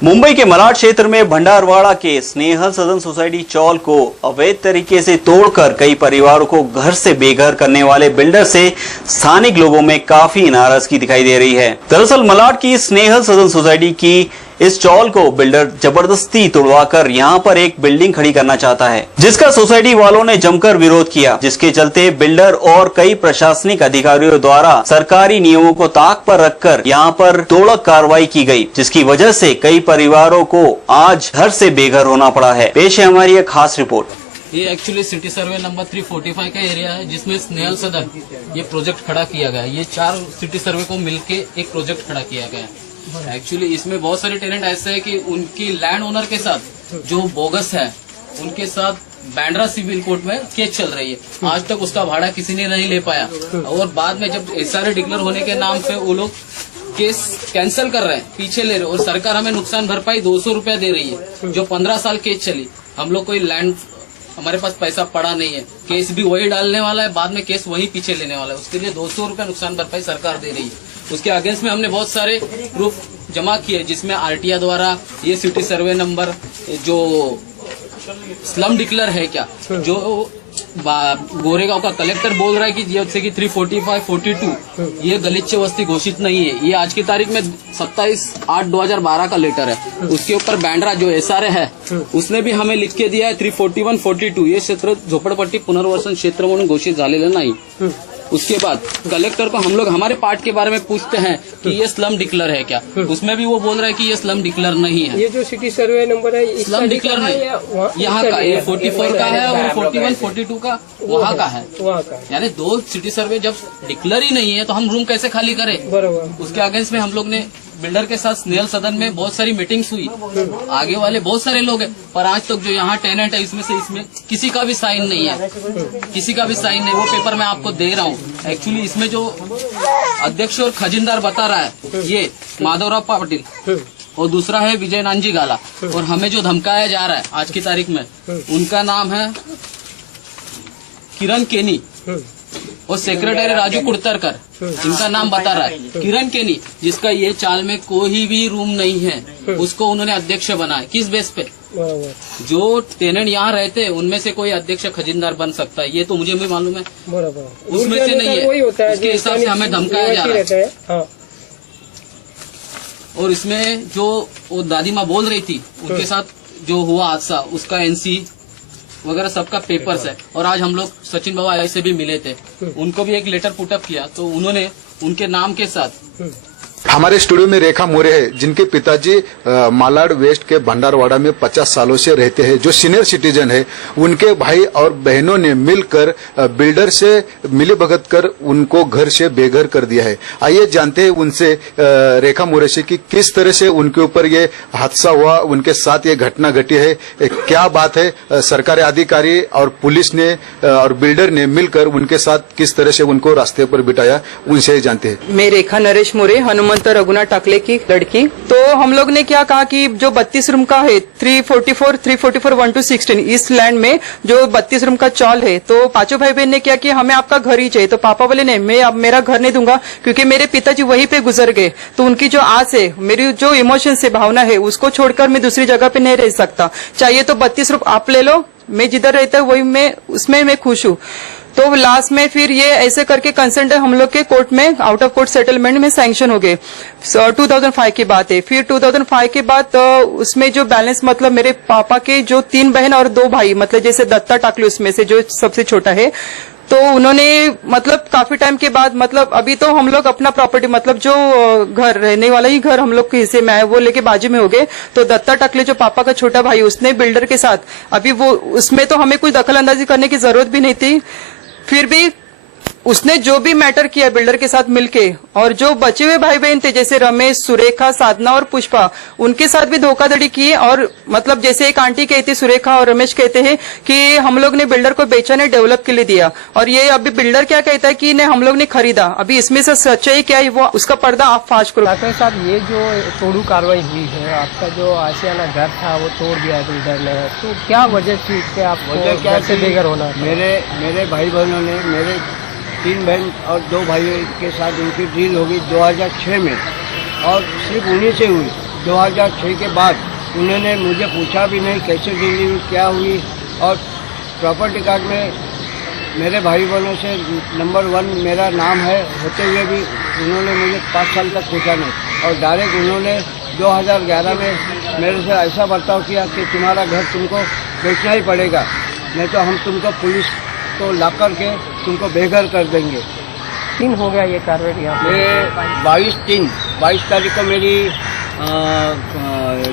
मुंबई के मलाड क्षेत्र में भंडारवाड़ा के स्नेहल सदन सोसाइटी चौल को अवैध तरीके से तोड़कर कई परिवारों को घर से बेघर करने वाले बिल्डर से स्थानिक लोगों में काफी नाराजगी दिखाई दे रही है। दरअसल मलाड की स्नेहल सदन सोसाइटी की इस चौल को बिल्डर जबरदस्ती तोड़वाकर यहां पर एक बिल्डिंग खड़ी करना चाहता है, जिसका सोसाइटी वालों ने जमकर विरोध किया, जिसके चलते बिल्डर और कई प्रशासनिक अधिकारियों द्वारा सरकारी नियमों को ताक पर रखकर यहां पर तोड़क कार्रवाई की गई, जिसकी वजह से कई परिवारों को आज घर से बेघर होना पड़ा है। पेश है हमारी एक खास रिपोर्ट। ये एक्चुअली सिटी सर्वे नंबर 345 का एरिया है, जिसमें स्नेहल सदन ये प्रोजेक्ट खड़ा किया गया है। ये 4 सिटी सर्वे को मिलके एक प्रोजेक्ट खड़ा किया गया है। एक्चुअली इसमें बहुत सारे टेनेंट ऐसे हैं कि उनकी लैंड ओनर के साथ जो बोगस है उनके साथ बांद्रा सिविल कोर्ट में केस चल रही है। आज तक उसका भाड़ा किसी ने नहीं ले पाया और बाद में जब SRA डिक्लेयर होने के नाम पे वो लोग केस कैंसिल कर रहे हैं, पीछे ले रहे हैं और सरकार हमें नुकसान भरपाई 200 रुपया दे रही है। जो 15 साल केस चली, हम लोग कोई लैंड हमारे पास पैसा पड़ा नहीं है, केस भी वही डालने वाला है, बाद में केस वही पीछे लेने वाला है, उसके लिए 200 रुपया नुकसान भरपाई सरकार दे रही है। उसके अगेंस्ट में हमने बहुत सारे प्रूफ जमा किए, जिसमें RTI द्वारा ये सिटी सर्वे नंबर जो स्लम डिक्लेयर है क्या, जो गोरेगांव का कलेक्टर बोल रहा है कि जैसे कि 345, 42 ये गलीच वस्ती घोषित नहीं है। ये आज की तारीख में 27/8/2012 का लेटर है। उसके ऊपर बांद्रा जो SRA है उसने भी हमें लिख के दिया है 341, 42 ये क्षेत्र झोपड़पट्टी पुनर्वसन क्षेत्र म्हणून घोषित झालेलं नाही। उसके बाद कलेक्टर को हम लोग हमारे पार्ट के बारे में पूछते हैं कि ये स्लम डिक्लेयर है क्या, उसमें भी वो बोल रहा है कि ये स्लम डिक्लेयर नहीं है। ये जो सिटी सर्वे नंबर है स्लम डिक्लेयर नहीं, यहाँ का ये 44 का है और 41, 42 का वहाँ का है। यानी 2 सिटी सर्वे जब डिक्लेयर ही नहीं है तो हम रूम कैसे खाली करें। बराबर। उसके अगेंस्ट में हम लोग ने बिल्डर के साथ स्नेहल सदन में बहुत सारी मीटिंग्स हुई, आगे वाले बहुत सारे लोग हैं, पर आज तक जो यहाँ टेनेंट है इसमें किसी का भी साइन नहीं है, किसी का भी साइन नहीं। वो पेपर मैं आपको दे रहा हूँ। एक्चुअली इसमें जो अध्यक्ष और खजिनदार बता रहा है ये माधवराव पाटिल और दूसरा है विजय नानजी गाला, और हमें जो धमकाया जा रहा है आज की तारीख में उनका नाम है किरण केनी और सेक्रेटरी राजू कुड़तरकर, इनका नाम बता रहा है। किरण केनी जिसका ये चाल में कोई भी रूम नहीं है, उसको उन्होंने अध्यक्ष बनाया। किस बेस पे? जो टेनेंट यहाँ रहते हैं उनमें से कोई अध्यक्ष खजिनदार बन सकता है, ये तो मुझे भी मालूम है, उसमें से नहीं है। उसके हिसाब से हमें धमकाया जा रहा है। और इसमें जो वो दादी माँ बोल रही थी उनके साथ जो हुआ हादसा उसका NC वगैरह सबका पेपर्स है। और आज हम लोग सचिन बाबा ऐसे भी मिले थे, उनको भी एक लेटर पुटअप किया तो उन्होंने उनके नाम के साथ। हमारे स्टूडियो में रेखा मोरे है, जिनके पिताजी मालाड वेस्ट के भंडारवाड़ा में 50 सालों से रहते हैं, जो सीनियर सिटीजन है। उनके भाई और बहनों ने मिलकर बिल्डर से मिलीभगत कर उनको घर से बेघर कर दिया है। आइए जानते हैं उनसे, रेखा मोरे से, कि किस तरह से उनके ऊपर ये हादसा हुआ, उनके साथ ये घटना घटी है, क्या बात है। सरकारी अधिकारी और पुलिस ने और बिल्डर ने मिलकर उनके साथ किस तरह से उनको रास्ते पर बिठाया, उनसे जानते हैं। मैं रेखा नरेश मोरे, हनुमंत रघुनाथ टाकले की लड़की। तो हम लोग ने क्या कहा कि जो 32 रूम का है 344, 1 to 16 इस लैंड में जो 32 रूम का चौल है, तो पांचों भाई बहन ने क्या किया, हमें आपका घर ही चाहिए। तो पापा बोले नहीं, मैं अब मेरा घर नहीं दूंगा, क्योंकि मेरे पिताजी वहीं पे गुजर गए। तो उनकी जो आस है, मेरी जो इमोशन है, भावना है, उसको छोड़कर मैं दूसरी जगह पे नहीं रह सकता। चाहिए तो 32 रूम आप ले लो, मैं जिधर रहता हूँ वही उसमें मैं खुश हूँ। तो लास्ट में फिर ये ऐसे करके कंसेंट हम लोग के कोर्ट में आउट ऑफ कोर्ट सेटलमेंट में सैंक्शन हो गए। 2005 की बात है। फिर 2005 के बाद उसमें जो बैलेंस, मतलब मेरे पापा के जो 3 बहन और 2 भाई, मतलब जैसे दत्ता टाकले उसमें से जो सबसे छोटा है, तो उन्होंने मतलब काफी टाइम के बाद, मतलब अभी तो हम लोग अपना प्रॉपर्टी, मतलब जो घर रहने वाला ही घर हम लोग के हिस्से में आया, वो लेके बाजू में हो गए। तो दत्ता टाकले जो पापा का छोटा भाई, उसने बिल्डर के साथ, अभी वो उसमें तो हमें कोई दखल अंदाजी करने की जरूरत भी नहीं थी, फिर भी उसने जो भी मैटर किया बिल्डर के साथ मिलके, और जो बचे हुए भाई बहन थे जैसे रमेश, सुरेखा, साधना और पुष्पा, उनके साथ भी धोखाधड़ी की। और मतलब जैसे एक आंटी कहती, सुरेखा और रमेश कहते हैं कि हम लोग ने बिल्डर को बेचा नहीं, डेवलप के लिए दिया। और ये अभी बिल्डर क्या कहता है कि नहीं, हम लोग ने खरीदा। अभी इसमें से सच्चाई क्या है, वो उसका पर्दा आप फाश करो। डॉक्टर साहब, ये जो तोड़ू कार्रवाई हुई है, आपका जो आशियाना घर था वो तोड़ दिया बिल्डर ने, तो क्या वजह थी इससे आपको कैसे बेघर होना? मेरे भाई बहनों ने, मेरे 3 बहन और 2 भाइयों के साथ उनकी डील हो गई 2006 में, और सिर्फ उन्हीं से हुई। 2006 के बाद उन्होंने मुझे पूछा भी नहीं कैसे डील हुई, क्या हुई। और प्रॉपर्टी कार्ड में मेरे भाई बहनों से नंबर 1 मेरा नाम है होते हुए भी उन्होंने मुझे 5 साल तक पूछा नहीं। और डायरेक्ट उन्होंने 2011 में मेरे से ऐसा बर्ताव किया कि तुम्हारा घर तुमको बेचना ही पड़ेगा, नहीं तो हम तुमको पुलिस को ला करके तुमको बेघर कर देंगे। दिन हो गया ये कार्रवाई यहाँ पे? ये 22 तारीख को मेरी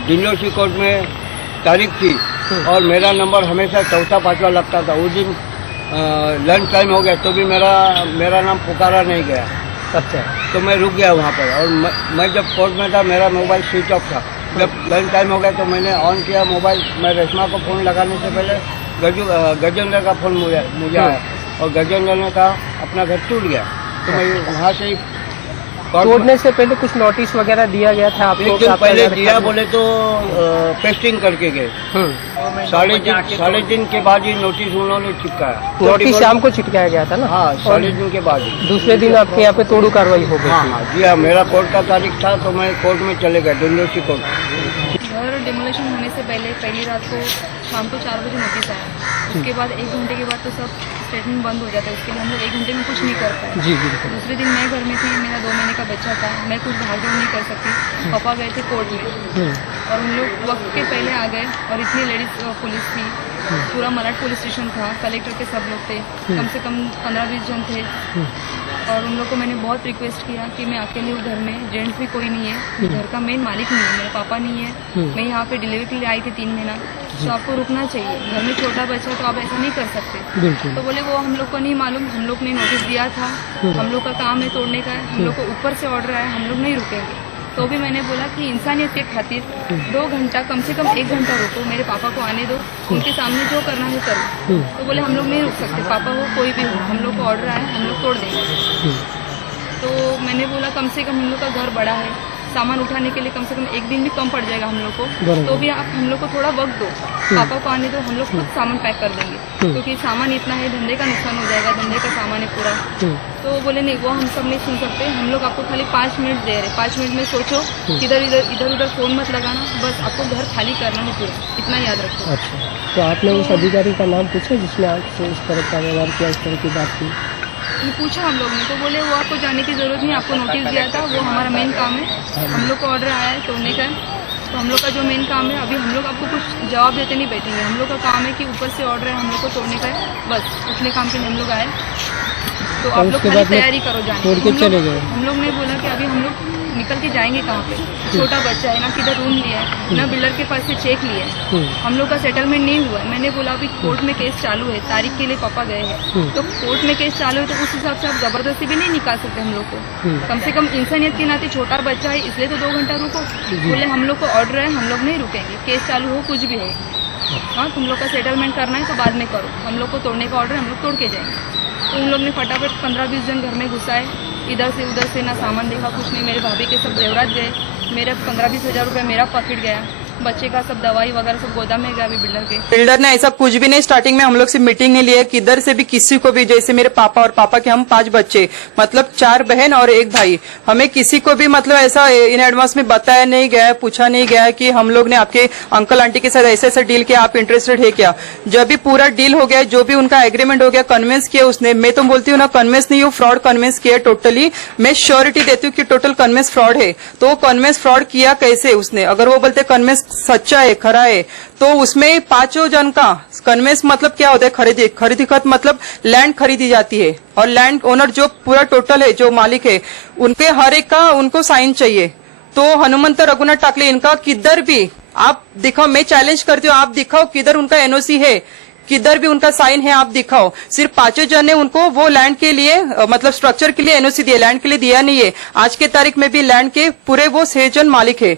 डिंडोसी कोर्ट में तारीख थी और मेरा नंबर हमेशा चौथा पांचवा लगता था। उस दिन लंच टाइम हो गया तो भी मेरा नाम पुकारा नहीं गया। अच्छा, तो मैं रुक गया वहाँ पर। और मैं जब कोर्ट में था मेरा मोबाइल स्विच ऑफ था। जब लंच टाइम हो गया तो मैंने ऑन किया मोबाइल। मैं रेशमा को फ़ोन लगाने से पहले गजेंद्र का फ़ोन मुझे आया और गजेंद्र ने कहा अपना घर टूट गया। तो मैं वहाँ से ही तोड़ने से पहले कुछ नोटिस वगैरह दिया गया था आपको? एक दिन पहले दिया, बोले तो पेस्टिंग करके गए। 3.5 के बाद ही नोटिस उन्होंने चिपकाया। नोटिस शाम को चिपकाया गया था ना? हाँ, 3.5 के बाद ही। दूसरे दिन आपके यहाँ पे तोड़ू कार्रवाई हो गई? हाँ जी हाँ, मेरा कोर्ट का तारीख था तो मैं कोर्ट में चले गए, डिंडोसी कोर्ट। घर डिमोलेशन होने से पहली रात को शाम को 4 बजे नोटिस आया। उसके बाद 1 घंटे के बाद तो सब स्टेटमेंट बंद हो जाता है। उसके लिए हम लोग 1 घंटे में कुछ नहीं कर पाए। जी बिल्कुल। दूसरे दिन मैं घर में थी, मेरा 2 महीने का बच्चा था, मैं कुछ भाग-दौड़ नहीं कर सकती। पापा गए थे कोर्ट में और उन लोग वक्त के पहले आ गए और इतनी लेडीज पुलिस थी, पूरा मलाड पुलिस स्टेशन था, कलेक्टर के सब लोग थे, कम से कम 15-20 जन थे। और उन लोग को मैंने बहुत रिक्वेस्ट किया कि मैं अकेले हूँ घर में, जेंट्स भी कोई नहीं है, घर का मेन मालिक नहीं है, मेरे पापा नहीं है, मैं यहाँ पे डिलीवरी के लिए आई थी 3 महीना, तो आपको रुकना चाहिए, घर में छोटा बच्चा तो आप ऐसा नहीं कर सकते। तो बोले वो हम लोग को नहीं मालूम, हम लोग ने नोटिस दिया था, हम लोग का काम है तोड़ने का, हम लोग को ऊपर से ऑर्डर आया, हम लोग नहीं रुकेंगे। तो भी मैंने बोला कि इंसानियत के खातिर 2 घंटा कम से कम 1 घंटा रुको, मेरे पापा को आने दो, उनके सामने जो करना है करो। तो बोले हम लोग नहीं रुक सकते, पापा हो कोई भी हो, हम लोग को ऑर्डर आया, हम लोग तोड़ देंगे। तो मैंने बोला कम से कम हम लोग का घर बड़ा है, सामान उठाने के लिए कम से कम 1 दिन भी कम पड़ जाएगा हम लोग को, तो भी आप हम लोग को थोड़ा वक्त दो, पापा को आने दो, हम लोग खुद सामान पैक कर देंगे, क्योंकि सामान इतना है, धंधे का नुकसान हो जाएगा, धंधे का सामान है पूरा। तो बोले नहीं, वो हम सब नहीं सुन सकते, हम लोग आपको खाली 5 मिनट दे रहे, 5 मिनट में सोचो, इधर उधर फोन मत लगाना, बस आपको घर खाली करना है पूरा, इतना याद रखो। अच्छा, तो आपने उस अधिकारी का नाम पूछा जिसने आपसे इस तरह का व्यवहार किया, इस तरह की बात की? पूछा हम लोग ने, तो बोले वो आपको जाने की जरूरत नहीं, आपको नोटिस दिया था, वो हमारा मेन काम है, हम लोग को ऑर्डर आया है तोड़ने का, तो हम लोग का जो मेन काम है, अभी हम लोग आपको कुछ जवाब देते नहीं बैठेंगे, हम लोग का काम है कि ऊपर से ऑर्डर है, हम लोग को तोड़ने का है, बस उतने काम के लिए हम लोग आए। तो आप लोग खाली तैयारी करो जाने की। हम लोग ने बोला कि अभी हम लोग निकल के जाएंगे कहाँ पे, छोटा बच्चा है ना, किधर रूम लिया है ना, बिल्डर के पास से चेक लिया है, हम लोग का सेटलमेंट नहीं हुआ है। मैंने बोला अभी कोर्ट में केस चालू है, तारीख के लिए पापा गए हैं, तो कोर्ट में केस चालू है तो उस हिसाब से आप जबरदस्ती भी नहीं निकाल सकते हम लोग को, कम से कम इंसानियत के नाते छोटा बच्चा है इसलिए तो 2 घंटा रुको। बोले हम लोग को ऑर्डर है, हम लोग नहीं रुकेंगे, केस चालू हो कुछ भी हो, हाँ तुम लोग का सेटलमेंट करना है तो बाद में करो, हम लोग को तोड़ने का ऑर्डर, हम लोग तोड़ के जाएंगे। तो उन लोग ने फटाफट 15-20 जन घर में घुसाए, इधर से उधर से ना सामान देखा कुछ नहीं, मेरे भाभी के सब जेवरात गए, मेरे 15-20 हज़ार रुपये मेरा पॉकेट गया, बच्चे का सब दवाई वगैरह सब गोदाम में गया अभी बिल्डर के। बिल्डर ने ऐसा कुछ भी नहीं, स्टार्टिंग में हम लोग से मीटिंग नहीं लिया, किधर से भी किसी को भी, जैसे मेरे पापा और पापा के हम 5 बच्चे, मतलब 4 बहन और 1 भाई, हमें किसी को भी मतलब ऐसा इन एडवांस में बताया नहीं गया, पूछा नहीं गया कि हम लोग ने आपके अंकल आंटी के साथ ऐसा डील किया, आप इंटरेस्टेड है क्या। जब भी पूरा डील हो गया, जो भी उनका एग्रीमेंट हो गया, कन्विंस किया उसने, मैं तो बोलती हूँ ना कन्विंस नहीं, वो फ्रॉड कन्विंस किया टोटली, मैं श्योरिटी देती हूँ कि टोटल कन्विंस फ्रॉड है। तो वो कन्विंस फ्रॉड किया कैसे उसने, अगर वो बोलते कन्विंस सच्चा है, खरा है, तो उसमें 5 जन का कन्वेंस मतलब क्या होता है, खरीदी खत मतलब लैंड खरीदी जाती है और लैंड ओनर जो पूरा टोटल है, जो मालिक है, उनके हर एक का उनको साइन चाहिए। तो हनुमंत रघुनाथ टाकले इनका किधर भी आप दिखाओ, मैं चैलेंज करती हूँ, आप दिखाओ किधर उनका एनओसी है, किधर भी उनका साइन है, आप दिखाओ। सिर्फ 5 जन ने उनको वो लैंड के लिए मतलब स्ट्रक्चर के लिए एनओसी दिया, लैंड के लिए दिया नहीं है। आज के तारीख में भी लैंड के पूरे वो 6 जन मालिक है।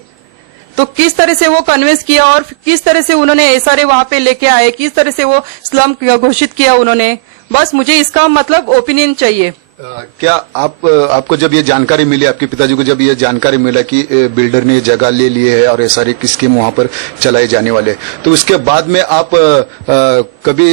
तो किस तरह से वो कन्विंस किया और किस तरह से उन्होंने एसआरए वहां पे लेके आए, किस तरह से वो स्लम घोषित किया उन्होंने, बस मुझे इसका मतलब ओपिनियन चाहिए। क्या आपको जब ये जानकारी मिली, आपके पिताजी को जब ये जानकारी मिला कि बिल्डर ने ये जगह ले ली है और ये सारी स्कीम वहां पर चलाई जाने वाले, तो उसके बाद में आप कभी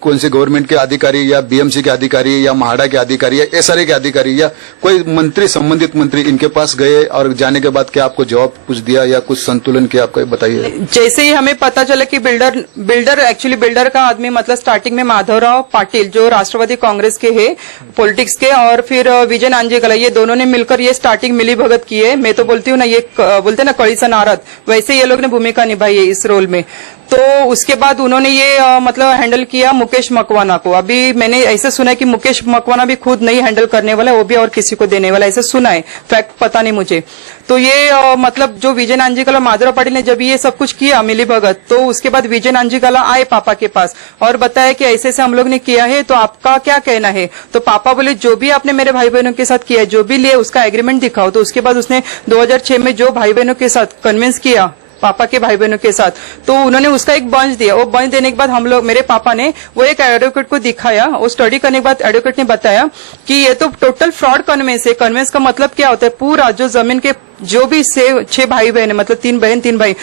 कौन से गवर्नमेंट के अधिकारी या बीएमसी के अधिकारी या म्हाडा के अधिकारी या एसआरए के अधिकारी या कोई मंत्री, संबंधित मंत्री इनके पास गए और जाने के बाद क्या आपको जवाब कुछ दिया या कुछ संतुलन किया, आपको बताइए। जैसे ही हमें पता चला कि बिल्डर का आदमी मतलब स्टार्टिंग में माधवराव पाटिल जो राष्ट्रवादी कांग्रेस के है पॉलिटिक्स के, और फिर विजय नांजेकला, ये दोनों ने मिलकर ये स्टार्टिंग मिली भगत की है। मैं तो बोलती हूँ ना, ये बोलते ना कड़ी सा नारद, वैसे ये लोग ने भूमिका निभाई है इस रोल में। तो उसके बाद उन्होंने ये मतलब हैंडल किया मुकेश मकवाना को। अभी मैंने ऐसे सुना है कि मुकेश मकवाना भी खुद नहीं हैंडल करने वाला, वो भी और किसी को देने वाला, ऐसे सुना है, फैक्ट पता नहीं मुझे। तो ये मतलब जो विजय नांजेकला, माधवराव पाटिल ने जब ये सब कुछ किया मिली भगत, तो उसके बाद विजय नांजेकला आए पापा के पास और बताया कि ऐसे ऐसे हम लोग ने किया है, तो आपका क्या कहना है। तो पापा बोले जो भी आपने मेरे भाई बहनों के साथ किया है, जो भी लिए उसका एग्रीमेंट दिखाओ। तो उसके बाद उसने 2006 में जो भाई बहनों के साथ कन्विंस किया, पापा के भाई बहनों के साथ, तो उन्होंने उसका एक बंच दिया। वो बंच देने के बाद हम लोग, मेरे पापा ने वो एक एडवोकेट को दिखाया। वो स्टडी करने के बाद एडवोकेट ने बताया कि ये तो टोटल फ्रॉड कन्वेंस है। कन्वेंस का मतलब क्या होता है, पूरा जो जमीन के जो भी 6 भाई बहन है, मतलब 3 बहन 3 भाई,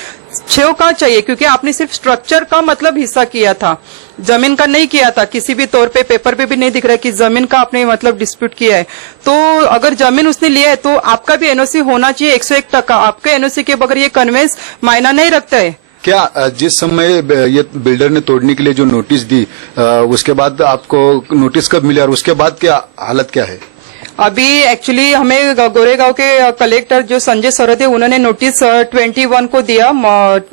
6 का चाहिए, क्योंकि आपने सिर्फ स्ट्रक्चर का मतलब हिस्सा किया था, जमीन का नहीं किया था। किसी भी तौर पे पेपर पे भी नहीं दिख रहा है कि जमीन का आपने मतलब डिस्प्यूट किया है। तो अगर जमीन उसने लिया है तो आपका भी एनओसी होना चाहिए 101%। आपके एनओसी के बगैर ये कन्वेंस मायना नहीं रखता है। क्या जिस समय ये बिल्डर ने तोड़ने के लिए जो नोटिस दी, उसके बाद आपको नोटिस कब मिला और उसके बाद क्या हालत क्या है? अभी एक्चुअली हमें गोरेगांव के कलेक्टर जो संजय सरोदे, उन्होंने नोटिस 21 को दिया।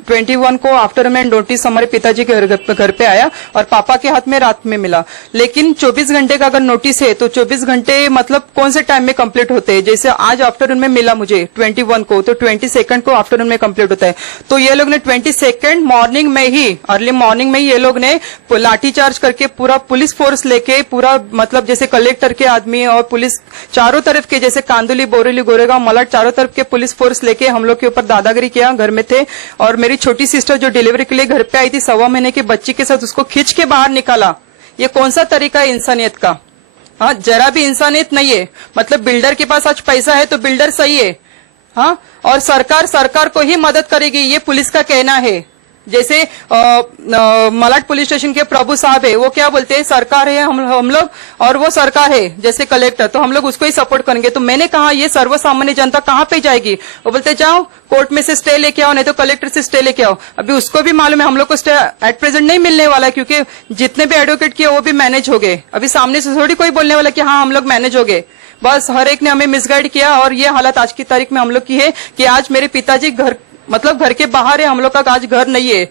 21 को आफ्टरनून नोटिस हमारे पिताजी के घर पे आया और पापा के हाथ में रात में मिला। लेकिन 24 घंटे का अगर नोटिस है तो 24 घंटे मतलब कौन से टाइम में कंप्लीट होते हैं। जैसे आज आफ्टरनून में मिला मुझे 21 को, तो 22 को आफ्टरनून में कंप्लीट होता है। तो ये लोग ने 22 मॉर्निंग में ही, अर्ली मॉर्निंग में ही ये लोग ने लाठीचार्ज करके पूरा पुलिस फोर्स लेके, पूरा मतलब जैसे कलेक्टर के आदमी और पुलिस चारों तरफ के, जैसे कांदुली, बोरेली, गोरेगांव, मलाड, चारों तरफ के पुलिस फोर्स लेके हम लोग के ऊपर दादागिरी किया। घर में थे और मेरी छोटी सिस्टर जो डिलीवरी के लिए घर पे आई थी 1.25 महीने की बच्ची के साथ, उसको खींच के बाहर निकाला। ये कौन सा तरीका है इंसानियत का? हाँ, जरा भी इंसानियत नहीं है। मतलब बिल्डर के पास आज पैसा है तो बिल्डर सही है, हाँ, और सरकार को ही मदद करेगी, ये पुलिस का कहना है। जैसे मलाड पुलिस स्टेशन के प्रभु साहब है, वो क्या बोलते हैं, सरकार है हम लोग और वो सरकार है, जैसे कलेक्टर, तो हम लोग उसको ही सपोर्ट करेंगे। तो मैंने कहा ये सर्वसामान्य जनता कहाँ पे जाएगी? वो बोलते जाओ कोर्ट में से स्टे लेके आओ, नहीं तो कलेक्टर से स्टे लेके आओ। अभी उसको भी मालूम है हम लोग को स्टे एट प्रेजेंट नहीं मिलने वाला है, क्योंकि जितने भी एडवोकेट किए वो भी मैनेज हो गए। अभी सामने से थोड़ी कोई बोलने वाला कि हाँ हम लोग मैनेज हो गए। बस हर एक ने हमें मिसगाइड किया और ये हालत आज की तारीख में हम लोग की है कि आज मेरे पिताजी घर मतलब घर के बाहर है, हम लोग का आज घर नहीं है।